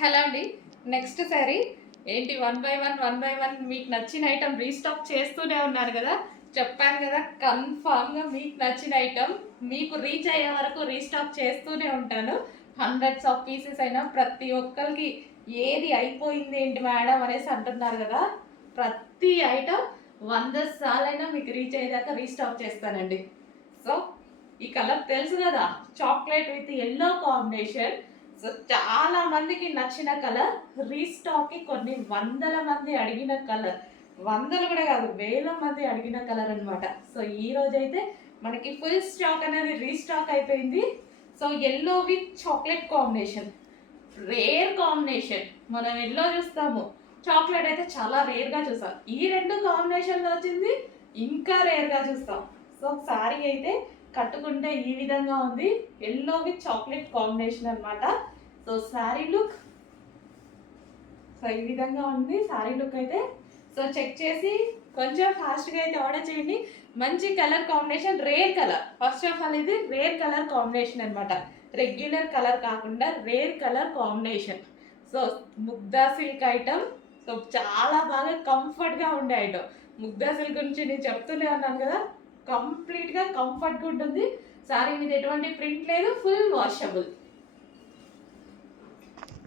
Hello అండి. Next sari ఏంటి, one by one మీకు నచ్చిన ఐటమ్ రీస్టాక్ చేస్తూనే ఉన్నాను కదా. చెప్పాను కదా, కన్ఫామ్గా మీకు నచ్చిన ఐటమ్ మీకు రీచ్ అయ్యే వరకు రీస్టాక్ చేస్తూనే ఉంటాను. హండ్రెడ్స్ ఆఫ్ పీసెస్ అయినా ప్రతి ఒక్కరికి ఏది అయిపోయింది ఏంటి మేడం అనేసి అంటున్నారు కదా. ప్రతి ఐటమ్ 100 సార్లైనా మీకు రీచ్ అయ్యేదాకా రీస్టాక్ చేస్తానండి. సో ఈ కలర్ తెలుసు కదా, chocolate with yellow combination. So చాలా మందికి నచ్చిన కలర్, రీస్టాక్కి కొన్ని వందల మంది అడిగిన కలర్, వందలు కూడా కాదు వేల మంది అడిగిన కలర్ అనమాట. సో ఈ రోజైతే మనకి ఫుల్ స్టాక్ అనేది రీస్టాక్ అయిపోయింది. So yellow with chocolate combination, rare combination. మనం ఎల్లో చూస్తాము, చాక్లెట్ అయితే చాలా రేర్గా చూస్తాం. ఈ రెండు కాంబినేషన్లో వచ్చింది ఇంకా రేర్గా చూస్తాం. సో సారీ అయితే కట్టుకుంటే ఈ విధంగా ఉంది, ఎల్లో విత్ చాక్లెట్ కాంబినేషన్ అనమాట. సో శారీ లుక్ సో ఈ విధంగా ఉంది శారీ లుక్ అయితే. సో చెక్ చేసి కొంచెం ఫాస్ట్గా అయితే ఆర్డర్ చేయండి. మంచి colour combination, rare colour. First of all ఇది రేర్ కలర్ కాంబినేషన్ అనమాట, రెగ్యులర్ కలర్ కాకుండా rare colour combination. So Mugdha silk item. So చాలా బాగా కంఫర్ట్గా ఉండే ఐటమ్. ముగ్దా సిల్క్ గురించి నేను చెప్తూనే ఉన్నాను కదా, కంప్లీట్గా కంఫర్ట్గా ఉంటుంది. శారీ మీద ఎటువంటి ప్రింట్ లేదు, ఫుల్ వాషబుల్.